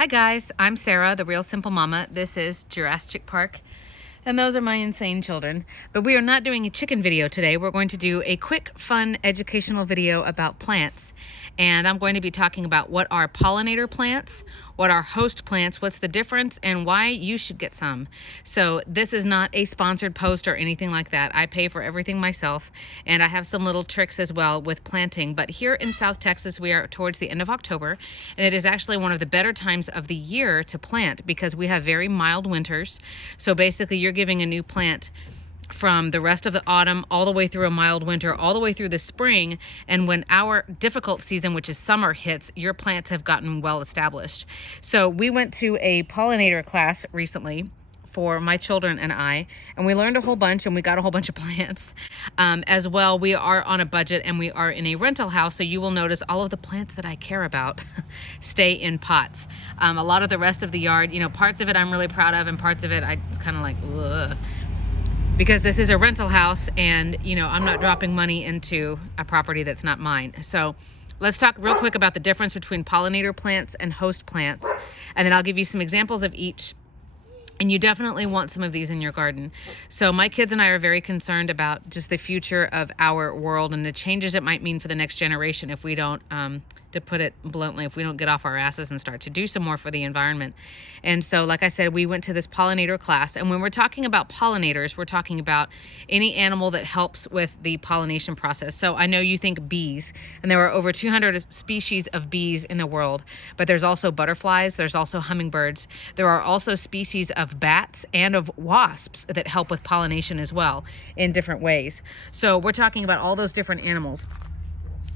Hi guys, I'm Sarah, the Real Simple Mama. This is Jurassic Park, and those are my insane children. But we are not doing a chicken video today. We're going to do a quick, fun, educational video about plants. And I'm going to be talking about what are pollinator plants, what are host plants, what's the difference, and why you should get some. So this is not a sponsored post or anything like that. I pay for everything myself, and I have some little tricks as well with planting. But here in South Texas, we are towards the end of October, and it is actually one of the better times of the year to plant because we have very mild winters. So basically, you're giving a new plant from the rest of the autumn all the way through a mild winter, all the way through the spring. And when our difficult season, which is summer, hits, your plants have gotten well established. So we went to a pollinator class recently for my children and I, and we learned a whole bunch, and we got a whole bunch of plants. As well, we are on a budget and we are in a rental house, so you will notice all of the plants that I care about stay in pots. A lot of the rest of the yard, parts of it I'm really proud of, and parts of it it's kind of like, ugh. Because this is a rental house, and I'm not dropping money into a property that's not mine. So let's talk real quick about the difference between pollinator plants and host plants, and then I'll give you some examples of each. And you definitely want some of these in your garden. So my kids and I are very concerned about just the future of our world and the changes it might mean for the next generation if we don't, to put it bluntly, if we don't get off our asses and start to do some more for the environment. And so, like I said, we went to this pollinator class. And when we're talking about pollinators, we're talking about any animal that helps with the pollination process. So I know you think bees, and there are over 200 species of bees in the world, but there's also butterflies, there's also hummingbirds. There are also species of bats and of wasps that help with pollination as well in different ways. So we're talking about all those different animals.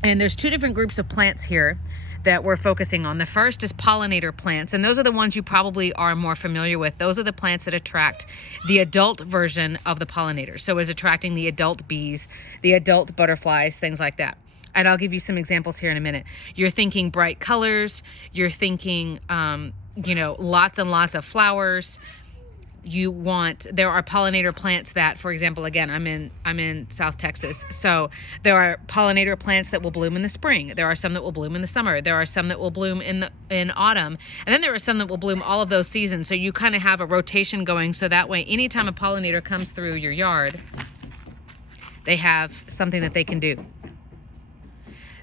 And there's two different groups of plants here that we're focusing on. The first is pollinator plants, and those are the ones you probably are more familiar with. Those are the plants that attract the adult version of the pollinator. So it's attracting the adult bees, the adult butterflies, things like that. And I'll give you some examples here in a minute. You're thinking bright colors, you're thinking, lots and lots of flowers. There are pollinator plants that, for example, again, I'm in South Texas. So there are pollinator plants that will bloom in the spring. There are some that will bloom in the summer. There are some that will bloom in autumn. And then there are some that will bloom all of those seasons. So you kind of have a rotation going. So that way, anytime a pollinator comes through your yard, they have something that they can do.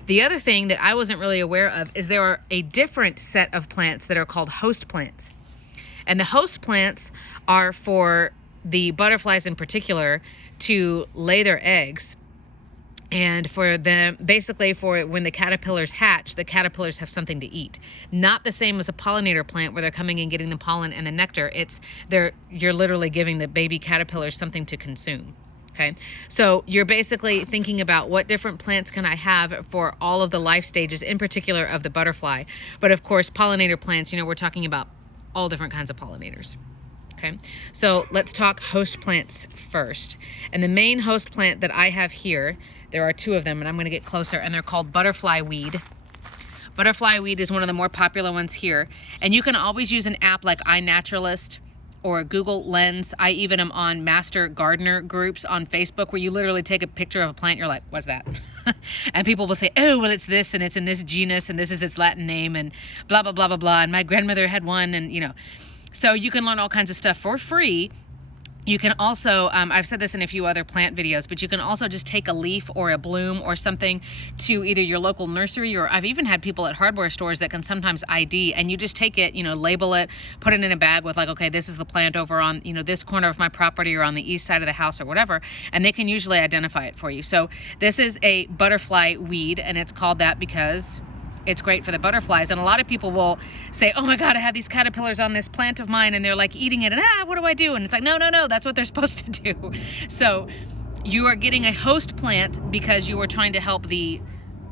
The other thing that I wasn't really aware of is there are a different set of plants that are called host plants. And the host plants are for the butterflies in particular to lay their eggs. And for them, basically for when the caterpillars hatch, the caterpillars have something to eat. Not the same as a pollinator plant where they're coming and getting the pollen and the nectar. You're literally giving the baby caterpillars something to consume. Okay, so you're basically thinking about what different plants can I have for all of the life stages, in particular of the butterfly. But of course, pollinator plants, we're talking about all different kinds of pollinators. Okay, so let's talk host plants first. And the main host plant that I have here, there are two of them, and I'm going to get closer, and they're called butterfly weed. Butterfly weed is one of the more popular ones here, and you can always use an app like iNaturalist or Google Lens. I even am on master gardener groups on Facebook where you literally take a picture of a plant, you're like, what's that? And people will say, oh, well, it's this, and it's in this genus, and this is its Latin name, and blah, blah, blah, blah, blah. And my grandmother had one, and so you can learn all kinds of stuff for free. You can also, I've said this in a few other plant videos, but you can also just take a leaf or a bloom or something to either your local nursery, or I've even had people at hardware stores that can sometimes ID, and you just take it, label it, put it in a bag with like, okay, this is the plant over on, this corner of my property or on the east side of the house or whatever, and they can usually identify it for you. So this is a butterfly weed, and it's called that because it's great for the butterflies. And a lot of people will say, oh my God, I have these caterpillars on this plant of mine, and they're like eating it, and what do I do? And it's like, no, that's what they're supposed to do. So you are getting a host plant because you are trying to help the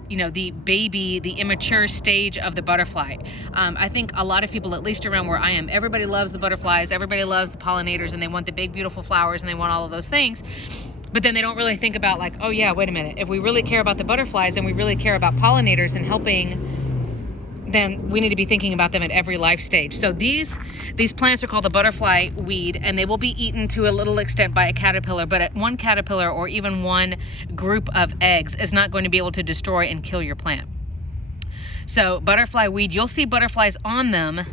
baby, the immature stage of the butterfly. I think a lot of people, at least around where I am, everybody loves the butterflies, everybody loves the pollinators, and they want the big, beautiful flowers, and they want all of those things. But then they don't really think about like, oh yeah, wait a minute. If we really care about the butterflies and we really care about pollinators and helping, then we need to be thinking about them at every life stage. So these plants are called the butterfly weed, and they will be eaten to a little extent by a caterpillar, but one caterpillar or even one group of eggs is not going to be able to destroy and kill your plant. So butterfly weed, you'll see butterflies on them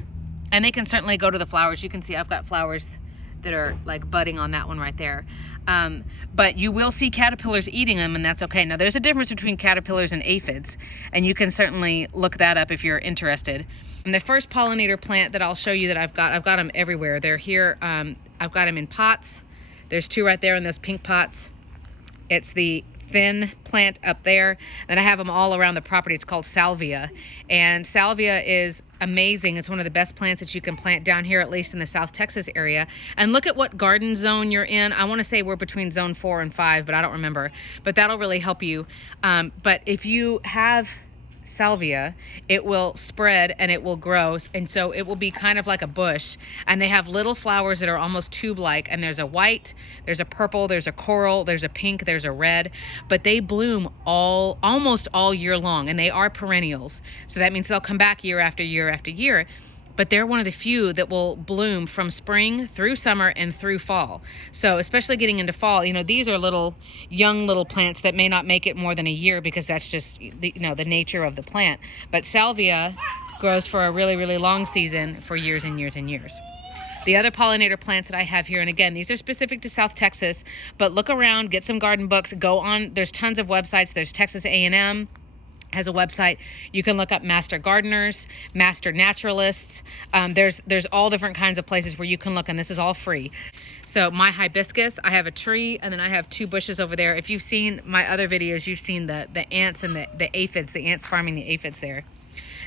And they can certainly go to the flowers. You can see I've got flowers that are like budding on that one right there. But you will see caterpillars eating them, and that's okay. Now there's a difference between caterpillars and aphids, and you can certainly look that up if you're interested. And the first pollinator plant that I'll show you that I've got them everywhere. They're here, I've got them in pots. There's two right there in those pink pots. It's the thin plant up there. Then I have them all around the property. It's called Salvia, and Salvia is amazing. It's one of the best plants that you can plant down here, at least in the South Texas area. And look at what garden zone you're in. I want to say we're between zone 4 and 5, but I don't remember. But that'll really help you. But if you have salvia, it will spread and it will grow, and so it will be kind of like a bush, and they have little flowers that are almost tube-like, and there's a white, there's a purple, there's a coral, there's a pink, there's a red, but they bloom almost all year long, and they are perennials, so that means they'll come back year after year after year. But they're one of the few that will bloom from spring through summer and through fall. So especially getting into fall, you know, these are young little plants that may not make it more than a year, because that's just the nature of the plant. But salvia grows for a really, really long season, for years and years and years. The other pollinator plants that I have here, and again, these are specific to South Texas, but look around, get some garden books, go on, there's tons of websites. There's Texas A&M has a website. You can look up master gardeners, master naturalists. There's all different kinds of places where you can look, and this is all free. So my hibiscus, I have a tree, and then I have 2 bushes over there. If you've seen my other videos, you've seen the ants and the aphids, the ants farming the aphids there.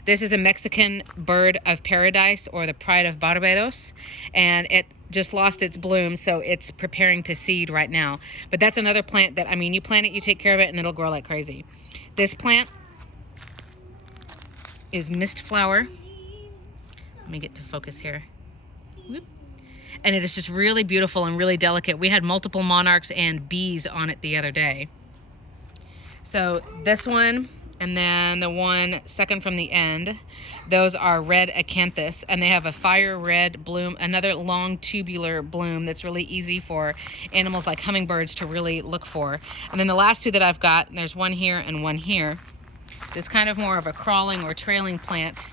This is a Mexican bird of paradise, or the pride of Barbados, and it just lost its bloom, so it's preparing to seed right now. But that's another plant that, I mean, you plant it, you take care of it, and it'll grow like crazy. This plant is mist flower. Let me get to focus here. Whoop. And it is just really beautiful and really delicate. We had multiple monarchs and bees on it the other day. So this one, and then the one second from the end, those are red acanthus, and they have a fire red bloom, another long tubular bloom that's really easy for animals like hummingbirds to really look for. And then the last 2 that I've got, there's one here and one here. This kind of more of a crawling or trailing plant.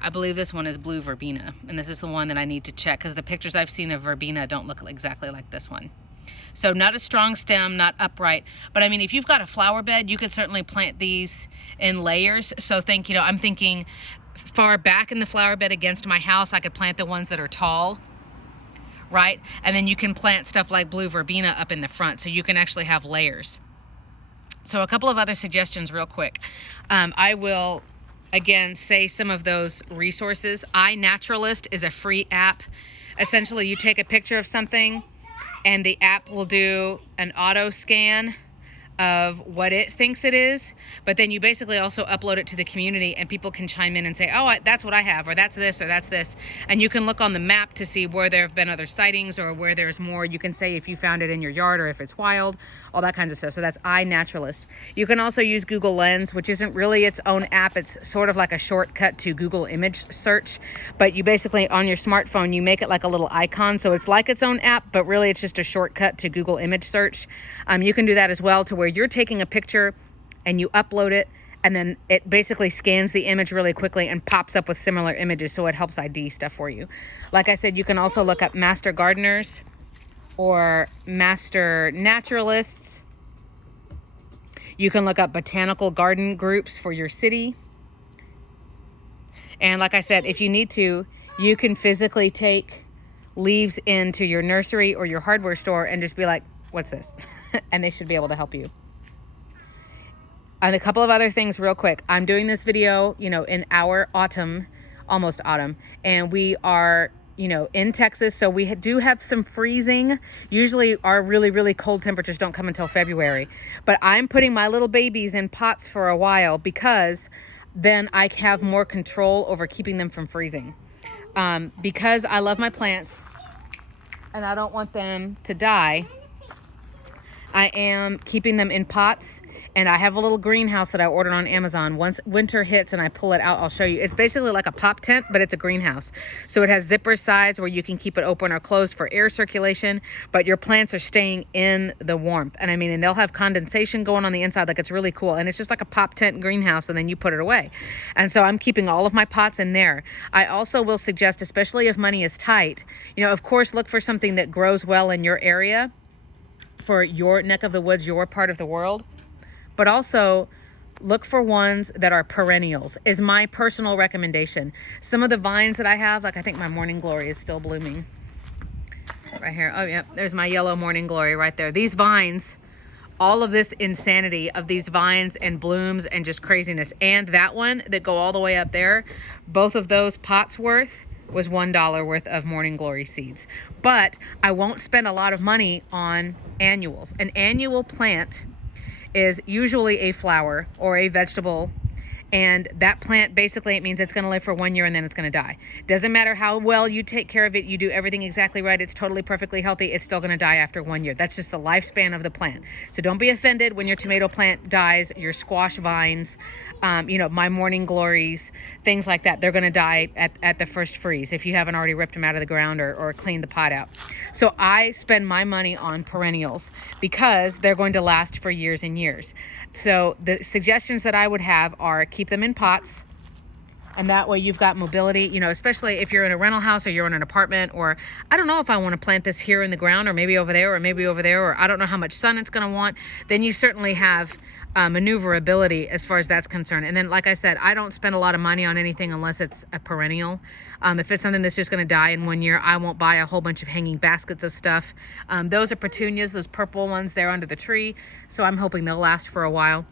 I believe this one is blue verbena, and this is the one that I need to check, because the pictures I've seen of verbena don't look exactly like this one. So not a strong stem, not upright, but I mean, if you've got a flower bed, you could certainly plant these in layers. So I'm thinking far back in the flower bed against my house, I could plant the ones that are tall, right? And then you can plant stuff like blue verbena up in the front, so you can actually have layers. So a couple of other suggestions real quick. I will, again, say some of those resources. iNaturalist is a free app. Essentially, you take a picture of something, and the app will do an auto scan of what it thinks it is, but then you basically also upload it to the community, and people can chime in and say, oh, that's what I have, or that's this, or that's this. And you can look on the map to see where there have been other sightings, or where there's more. You can say if you found it in your yard, or if it's wild, all that kinds of stuff. So that's iNaturalist. You can also use Google Lens, which isn't really its own app. It's sort of like a shortcut to Google image search, but you basically, on your smartphone, you make it like a little icon, so it's like its own app, but really it's just a shortcut to Google image search. You can do that as well, to where you're taking a picture and you upload it, and then it basically scans the image really quickly and pops up with similar images, so it helps ID stuff for you. Like I said, you can also look up master gardeners or master naturalists. You can look up botanical garden groups for your city. And like I said, if you need to, you can physically take leaves into your nursery or your hardware store and just be like, what's this? And they should be able to help you. And a couple of other things real quick. I'm doing this video, in our autumn, almost autumn, and we are, in Texas, so we do have some freezing. Usually our really, really cold temperatures don't come until February. But I'm putting my little babies in pots for a while, because then I have more control over keeping them from freezing. Because I love my plants and I don't want them to die, I am keeping them in pots, And I have a little greenhouse that I ordered on Amazon. Once winter hits and I pull it out, I'll show you. It's basically like a pop tent, but it's a greenhouse. So it has zipper sides where you can keep it open or closed for air circulation, but your plants are staying in the warmth. And I mean, and they'll have condensation going on the inside. Like, it's really cool. And it's just like a pop tent greenhouse, and then you put it away. And so I'm keeping all of my pots in there. I also will suggest, especially if money is tight, you know, of course, look for something that grows well in your area, for your neck of the woods, your part of the world. But also look for ones that are perennials, is my personal recommendation. Some of the vines that I have, like I think my morning glory is still blooming right here. Oh yeah, there's my yellow morning glory right there. These vines, all of this insanity of these vines and blooms and just craziness. And that one that go all the way up there, both of those pots worth was $1 worth of morning glory seeds. But I won't spend a lot of money on annuals. An annual plant is usually a flower or a vegetable, and that plant, basically, it means it's going to live for 1 year and then it's going to die. Doesn't matter how well you take care of it, you do everything exactly right, it's totally perfectly healthy, it's still going to die after 1 year. That's just the lifespan of the plant. So don't be offended when your tomato plant dies, your squash vines, you know, my morning glories, things like that. They're going to die at the first freeze if you haven't already ripped them out of the ground or cleaned the pot out. So I spend my money on perennials because they're going to last for years and years. So the suggestions that I would have are keep them in pots. And that way you've got mobility, you know, especially if you're in a rental house or you're in an apartment, or I don't know if I want to plant this here in the ground or maybe over there or maybe over there, or I don't know how much sun it's going to want. Then you certainly have maneuverability as far as that's concerned. And then, like I said, I don't spend a lot of money on anything unless it's a perennial. If it's something that's just going to die in 1 year, I won't buy a whole bunch of hanging baskets of stuff. Those are petunias, those purple ones there under the tree. So I'm hoping they'll last for a while.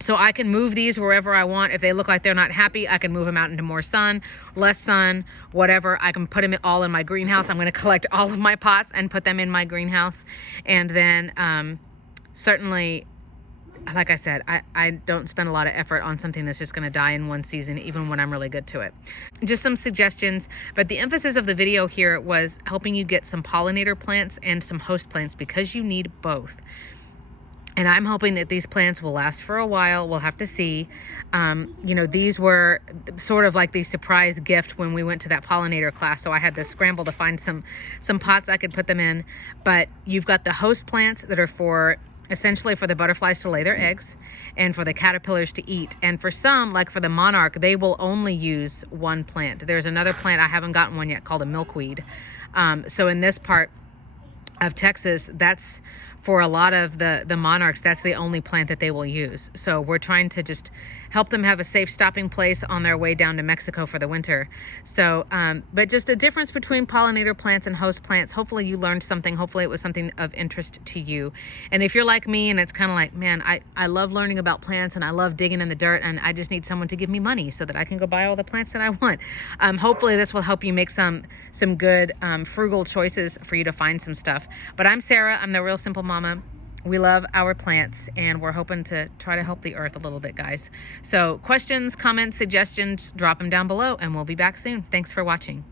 So I can move these wherever I want. If they look like they're not happy, I can move them out into more sun, less sun, whatever. I can put them all in my greenhouse. I'm going to collect all of my pots and put them in my greenhouse. And then certainly, like I said, I don't spend a lot of effort on something that's just going to die in one season, even when I'm really good to it. Just some suggestions, but the emphasis of the video here was helping you get some pollinator plants and some host plants because you need both. And I'm hoping that these plants will last for a while. We'll have to see. You know, these were sort of like the surprise gift when we went to that pollinator class. So I had to scramble to find some pots I could put them in. But you've got the host plants that are essentially for the butterflies to lay their eggs and for the caterpillars to eat. And for some, like for the monarch, they will only use one plant. There's another plant, I haven't gotten one yet, called a milkweed. So in this part of Texas, that's for a lot of the monarchs, that's the only plant that they will use. So we're trying to just help them have a safe stopping place on their way down to Mexico for the winter. So, but just a difference between pollinator plants and host plants. Hopefully you learned something. Hopefully it was something of interest to you. And if you're like me and it's kind of like, man, I love learning about plants and I love digging in the dirt and I just need someone to give me money so that I can go buy all the plants that I want. Hopefully this will help you make some good frugal choices for you to find some stuff. But I'm Sarah. I'm the Real Simple Mama. We love our plants and we're hoping to try to help the earth a little bit, guys. So questions, comments, suggestions, drop them down below and we'll be back soon. Thanks for watching.